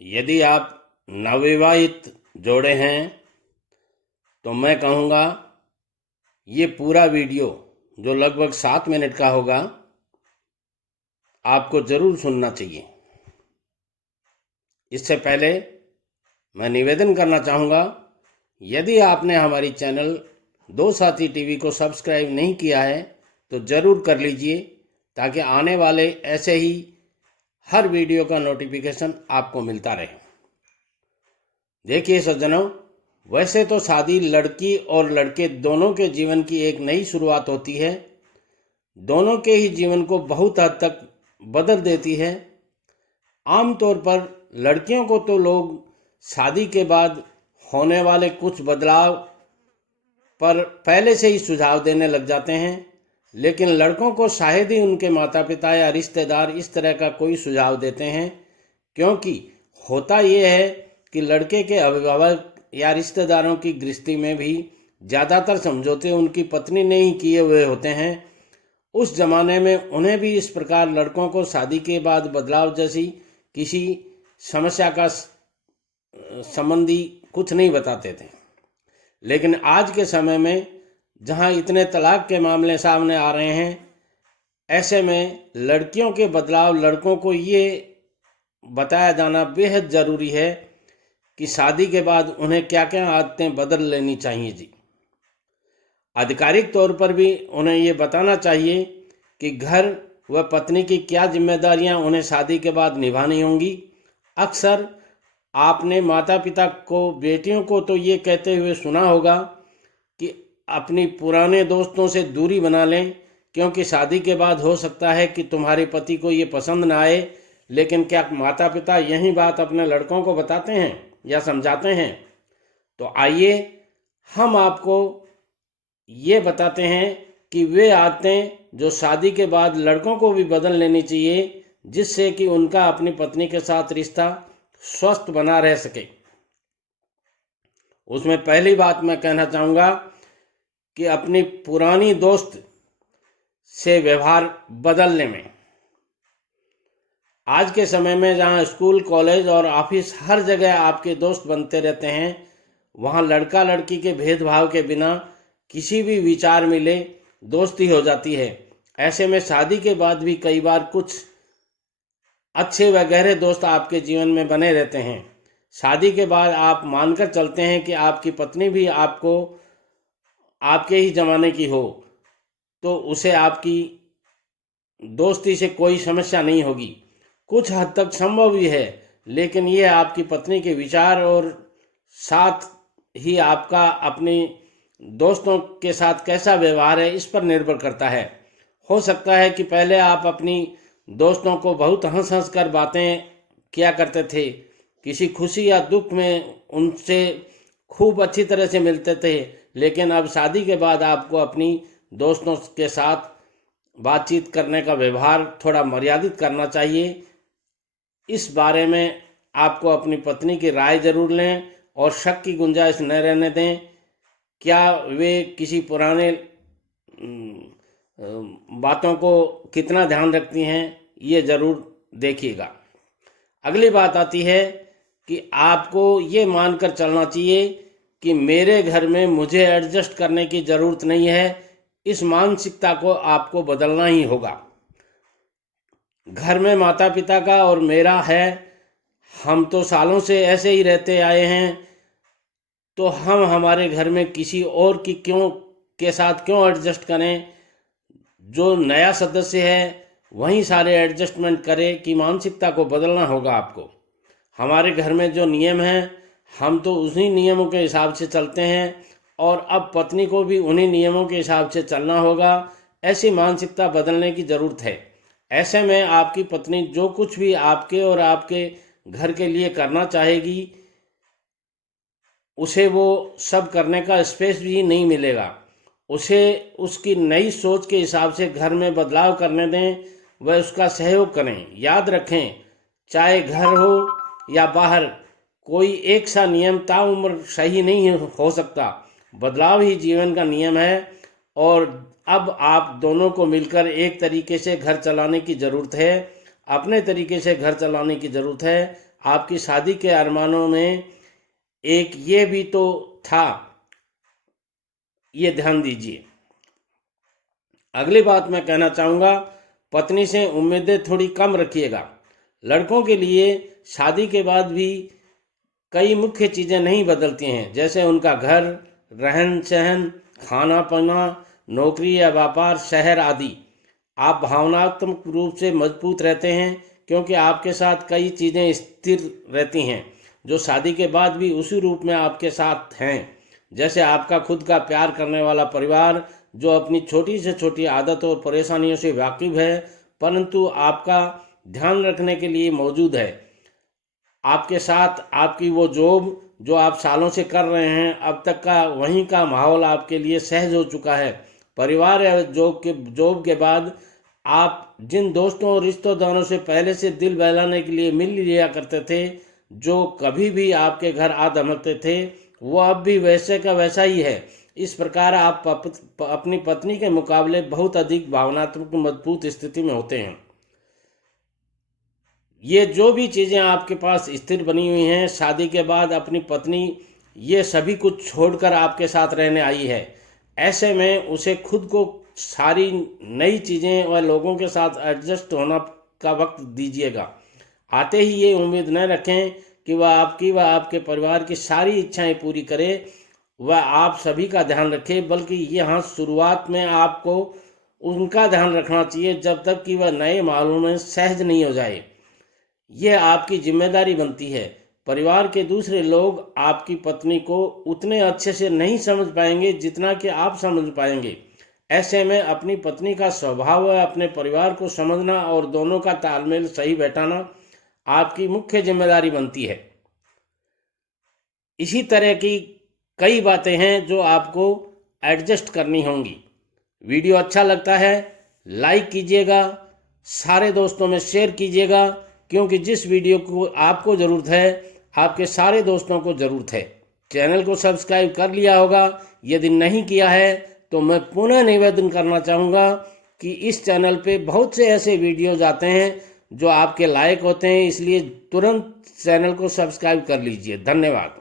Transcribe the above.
यदि आप नवविवाहित जोड़े हैं तो मैं कहूँगा ये पूरा वीडियो जो लगभग 7 मिनट का होगा आपको ज़रूर सुनना चाहिए। इससे पहले मैं निवेदन करना चाहूँगा, यदि आपने हमारी चैनल दो साथी टीवी को सब्सक्राइब नहीं किया है तो ज़रूर कर लीजिए, ताकि आने वाले ऐसे ही हर वीडियो का नोटिफिकेशन आपको मिलता रहे। देखिए सज्जनों, वैसे तो शादी लड़की और लड़के दोनों के जीवन की एक नई शुरुआत होती है, दोनों के ही जीवन को बहुत हद तक बदल देती है। आमतौर पर लड़कियों को तो लोग शादी के बाद होने वाले कुछ बदलाव पर पहले से ही सुझाव देने लग जाते हैं, लेकिन लड़कों को शायद ही उनके माता पिता या रिश्तेदार इस तरह का कोई सुझाव देते हैं, क्योंकि होता ये है कि लड़के के अभिभावक या रिश्तेदारों की गृहस्थी में भी ज़्यादातर समझौते उनकी पत्नी ने ही किए हुए होते हैं। उस जमाने में उन्हें भी इस प्रकार लड़कों को शादी के बाद बदलाव जैसी किसी समस्या का संबंधी कुछ नहीं बताते थे। लेकिन आज के समय में जहां इतने तलाक के मामले सामने आ रहे हैं, ऐसे में लड़कियों के बदलाव लड़कों को ये बताया जाना बेहद ज़रूरी है कि शादी के बाद उन्हें क्या क्या आदतें बदल लेनी चाहिए जी। आधिकारिक तौर पर भी उन्हें ये बताना चाहिए कि घर व पत्नी की क्या जिम्मेदारियां उन्हें शादी के बाद निभानी होंगी। अक्सर आपने माता पिता को, बेटियों को तो ये कहते हुए सुना होगा कि अपनी पुराने दोस्तों से दूरी बना लें, क्योंकि शादी के बाद हो सकता है कि तुम्हारे पति को ये पसंद ना आए। लेकिन क्या माता पिता यही बात अपने लड़कों को बताते हैं या समझाते हैं? तो आइए हम आपको ये बताते हैं कि वे आदतें जो शादी के बाद लड़कों को भी बदल लेनी चाहिए, जिससे कि उनका अपनी पत्नी के साथ रिश्ता स्वस्थ बना रह सके। उसमें पहली बात मैं कहना चाहूँगा कि अपनी पुरानी दोस्त से व्यवहार बदलने में, आज के समय में जहाँ स्कूल, कॉलेज और ऑफिस हर जगह आपके दोस्त बनते रहते हैं, वहाँ लड़का लड़की के भेदभाव के बिना किसी भी विचार मिले दोस्ती हो जाती है। ऐसे में शादी के बाद भी कई बार कुछ अच्छे व गहरे दोस्त आपके जीवन में बने रहते हैं। शादी के बाद आप मानकर चलते हैं कि आपकी पत्नी भी आपको आपके ही ज़माने की हो, तो उसे आपकी दोस्ती से कोई समस्या नहीं होगी। कुछ हद तक संभव भी है, लेकिन यह आपकी पत्नी के विचार और साथ ही आपका अपने दोस्तों के साथ कैसा व्यवहार है, इस पर निर्भर करता है। हो सकता है कि पहले आप अपनी दोस्तों को बहुत हंस हंस कर बातें किया करते थे, किसी खुशी या दुख में उनसे खूब अच्छी तरह से मिलते थे, लेकिन अब शादी के बाद आपको अपनी दोस्तों के साथ बातचीत करने का व्यवहार थोड़ा मर्यादित करना चाहिए। इस बारे में आपको अपनी पत्नी की राय जरूर लें और शक की गुंजाइश न रहने दें। क्या वे किसी पुराने बातों को कितना ध्यान रखती हैं, ये ज़रूर देखिएगा। अगली बात आती है कि आपको ये मानकर चलना चाहिए कि मेरे घर में मुझे एडजस्ट करने की ज़रूरत नहीं है। इस मानसिकता को आपको बदलना ही होगा। घर में माता पिता का और मेरा है, हम तो सालों से ऐसे ही रहते आए हैं, तो हम हमारे घर में किसी और की के साथ क्यों एडजस्ट करें? जो नया सदस्य है वहीं सारे एडजस्टमेंट करे कि मानसिकता को बदलना होगा आपको। हमारे घर में जो नियम हैं, हम तो उसी नियमों के हिसाब से चलते हैं, और अब पत्नी को भी उन्हीं नियमों के हिसाब से चलना होगा। ऐसी मानसिकता बदलने की ज़रूरत है। ऐसे में आपकी पत्नी जो कुछ भी आपके और आपके घर के लिए करना चाहेगी, उसे वो सब करने का स्पेस भी नहीं मिलेगा। उसे उसकी नई सोच के हिसाब से घर में बदलाव करने दें, वह उसका सहयोग करें। याद रखें, चाहे घर हो या बाहर, कोई एक सा नियम ताउम्र सही नहीं हो सकता। बदलाव ही जीवन का नियम है, और अब आप दोनों को मिलकर एक तरीके से घर चलाने की ज़रूरत है, अपने तरीके से घर चलाने की ज़रूरत है। आपकी शादी के अरमानों में एक ये भी तो था, ये ध्यान दीजिए। अगली बात मैं कहना चाहूँगा, पत्नी से उम्मीदें थोड़ी कम रखिएगा। लड़कों के लिए शादी के बाद भी कई मुख्य चीज़ें नहीं बदलती हैं, जैसे उनका घर, रहन सहन, खाना पीना, नौकरी या व्यापार, शहर आदि। आप भावनात्मक रूप से मजबूत रहते हैं क्योंकि आपके साथ कई चीज़ें स्थिर रहती हैं जो शादी के बाद भी उसी रूप में आपके साथ हैं। जैसे आपका खुद का प्यार करने वाला परिवार जो अपनी छोटी से छोटी आदतों और परेशानियों से वाकिफ है, परंतु आपका ध्यान रखने के लिए मौजूद है। आपके साथ आपकी वो जॉब जो आप सालों से कर रहे हैं, अब तक का वहीं का माहौल आपके लिए सहज हो चुका है। परिवार या जॉब के बाद आप जिन दोस्तों और रिश्तेदारों से पहले से दिल बहलाने के लिए मिल लिया करते थे, जो कभी भी आपके घर आ धमकते थे, वो अब भी वैसे का वैसा ही है। इस प्रकार आप अपनी पत्नी के मुकाबले बहुत अधिक भावनात्मक मजबूत स्थिति में होते हैं। ये जो भी चीज़ें आपके पास स्थिर बनी हुई हैं, शादी के बाद अपनी पत्नी ये सभी कुछ छोड़कर आपके साथ रहने आई है। ऐसे में उसे खुद को सारी नई चीज़ें और लोगों के साथ एडजस्ट होना का वक्त दीजिएगा। आते ही ये उम्मीद न रखें कि वह आपकी व आपके परिवार की सारी इच्छाएं पूरी करे, वह आप सभी का ध्यान रखे, बल्कि यहाँ शुरुआत में आपको उनका ध्यान रखना चाहिए जब तक कि वह नए माहौल में सहज नहीं हो जाए। यह आपकी जिम्मेदारी बनती है। परिवार के दूसरे लोग आपकी पत्नी को उतने अच्छे से नहीं समझ पाएंगे जितना कि आप समझ पाएंगे। ऐसे में अपनी पत्नी का स्वभाव व अपने परिवार को समझना और दोनों का तालमेल सही बैठाना आपकी मुख्य जिम्मेदारी बनती है। इसी तरह की कई बातें हैं जो आपको एडजस्ट करनी होंगी। वीडियो अच्छा लगता है लाइक कीजिएगा, सारे दोस्तों में शेयर कीजिएगा, क्योंकि जिस वीडियो को आपको ज़रूरत है आपके सारे दोस्तों को ज़रूरत है। चैनल को सब्सक्राइब कर लिया होगा, यदि नहीं किया है तो मैं पुनः निवेदन करना चाहूँगा कि इस चैनल पे बहुत से ऐसे वीडियोज़ आते हैं जो आपके लायक होते हैं, इसलिए तुरंत चैनल को सब्सक्राइब कर लीजिए। धन्यवाद।